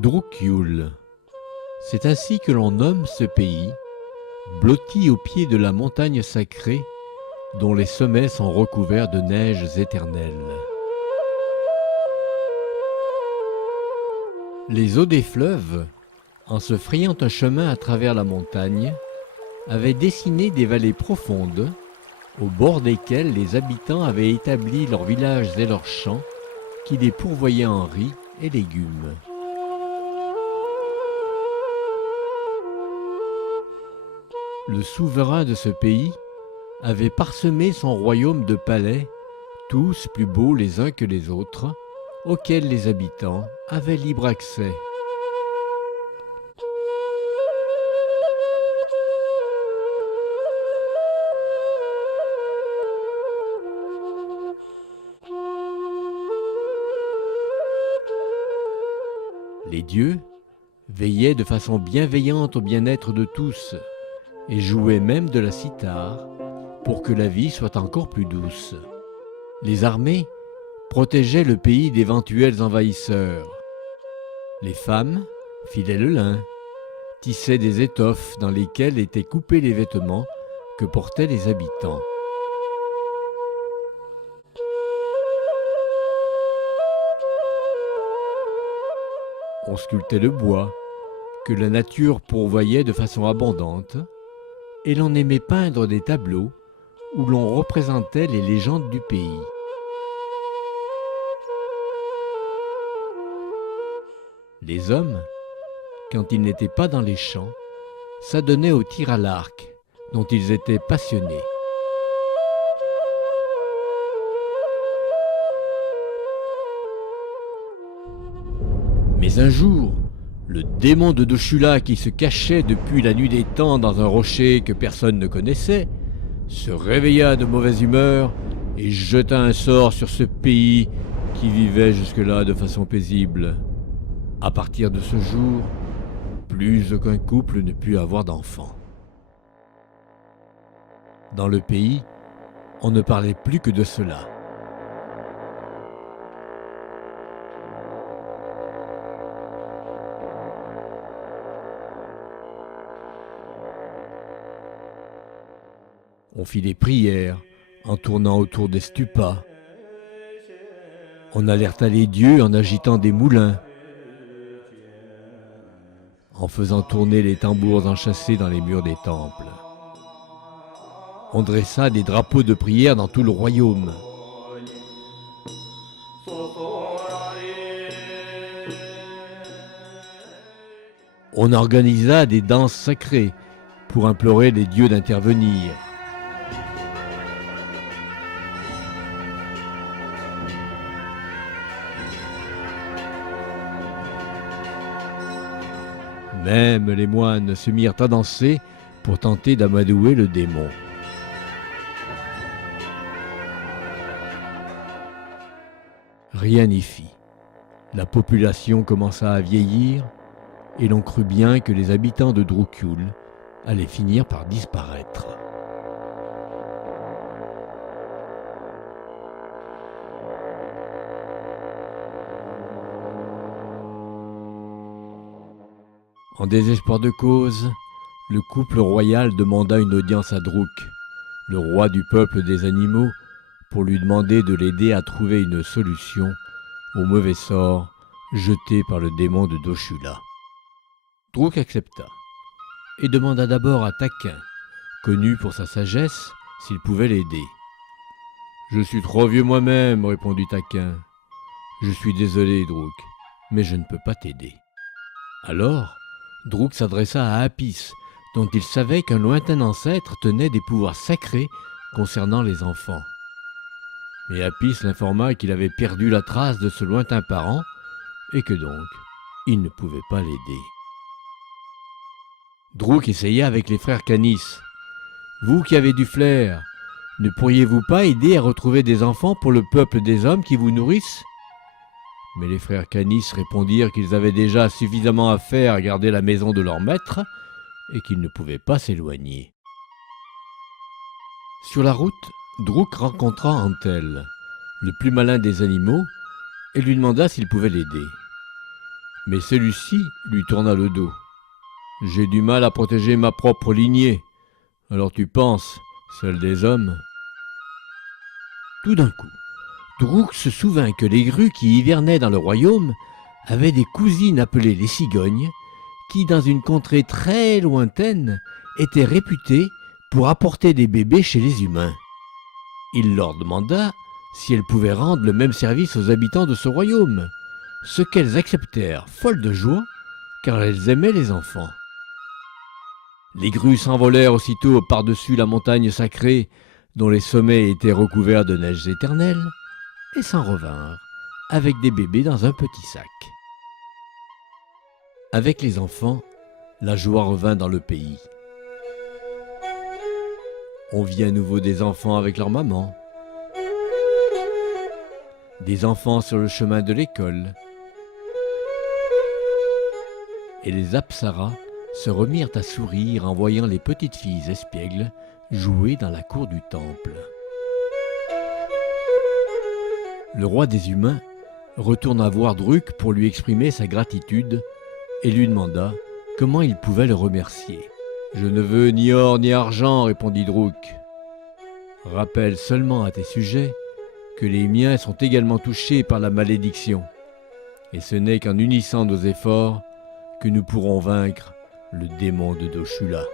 Druk-Yul. C'est ainsi que l'on nomme ce pays, blotti au pied de la montagne sacrée, dont les sommets sont recouverts de neiges éternelles. Les eaux des fleuves, en se frayant un chemin à travers la montagne, avaient dessiné des vallées profondes, au bord desquelles les habitants avaient établi leurs villages et leurs champs, qui les pourvoyaient en riz et légumes. Le souverain de ce pays avait parsemé son royaume de palais, tous plus beaux les uns que les autres, auxquels les habitants avaient libre accès. Les dieux veillaient de façon bienveillante au bien-être de tous et jouaient même de la cithare pour que la vie soit encore plus douce. Les armées protégeaient le pays d'éventuels envahisseurs. Les femmes filaient le lin, tissaient des étoffes dans lesquelles étaient coupés les vêtements que portaient les habitants. On sculptait le bois, que la nature pourvoyait de façon abondante, et l'on aimait peindre des tableaux où l'on représentait les légendes du pays. Les hommes, quand ils n'étaient pas dans les champs, s'adonnaient au tir à l'arc, dont ils étaient passionnés. Mais un jour, le démon de Doshula, qui se cachait depuis la nuit des temps dans un rocher que personne ne connaissait, se réveilla de mauvaise humeur et jeta un sort sur ce pays qui vivait jusque-là de façon paisible. À partir de ce jour, plus aucun couple ne put avoir d'enfants. Dans le pays, on ne parlait plus que de cela. On fit des prières en tournant autour des stupas. On alerta les dieux en agitant des moulins, en faisant tourner les tambours enchâssés dans les murs des temples. On dressa des drapeaux de prière dans tout le royaume. On organisa des danses sacrées pour implorer les dieux d'intervenir. Même les moines se mirent à danser pour tenter d'amadouer le démon. Rien n'y fit. La population commença à vieillir et l'on crut bien que les habitants de Druk-Yul allaient finir par disparaître. En désespoir de cause, le couple royal demanda une audience à Druk, le roi du peuple des animaux, pour lui demander de l'aider à trouver une solution au mauvais sort jeté par le démon de Doshula. Druk accepta et demanda d'abord à Taquin, connu pour sa sagesse, s'il pouvait l'aider. « Je suis trop vieux moi-même, répondit Taquin. Je suis désolé, Druk, mais je ne peux pas t'aider. » Alors, Druk s'adressa à Apis, dont il savait qu'un lointain ancêtre tenait des pouvoirs sacrés concernant les enfants. Mais Apis l'informa qu'il avait perdu la trace de ce lointain parent et que donc il ne pouvait pas l'aider. Druk essaya avec les frères Canis. « Vous qui avez du flair, ne pourriez-vous pas aider à retrouver des enfants pour le peuple des hommes qui vous nourrissent ?» Mais les frères Canis répondirent qu'ils avaient déjà suffisamment à faire à garder la maison de leur maître et qu'ils ne pouvaient pas s'éloigner. Sur la route, Druk rencontra Antel, le plus malin des animaux, et lui demanda s'il pouvait l'aider. Mais celui-ci lui tourna le dos. « J'ai du mal à protéger ma propre lignée. Alors tu penses, seul des hommes ?» Tout d'un coup, Drouk se souvint que les grues qui hivernaient dans le royaume avaient des cousines appelées les cigognes, qui, dans une contrée très lointaine, étaient réputées pour apporter des bébés chez les humains. Il leur demanda si elles pouvaient rendre le même service aux habitants de ce royaume, ce qu'elles acceptèrent, folles de joie, car elles aimaient les enfants. Les grues s'envolèrent aussitôt par-dessus la montagne sacrée, dont les sommets étaient recouverts de neiges éternelles, et s'en revinrent, avec des bébés dans un petit sac. Avec les enfants, la joie revint dans le pays. On vit à nouveau des enfants avec leur maman, des enfants sur le chemin de l'école, et les apsaras se remirent à sourire en voyant les petites filles espiègles jouer dans la cour du temple. Le roi des humains retourna voir Druck pour lui exprimer sa gratitude et lui demanda comment il pouvait le remercier. « Je ne veux ni or ni argent, répondit Druck. Rappelle seulement à tes sujets que les miens sont également touchés par la malédiction, et ce n'est qu'en unissant nos efforts que nous pourrons vaincre le démon de Doshula. »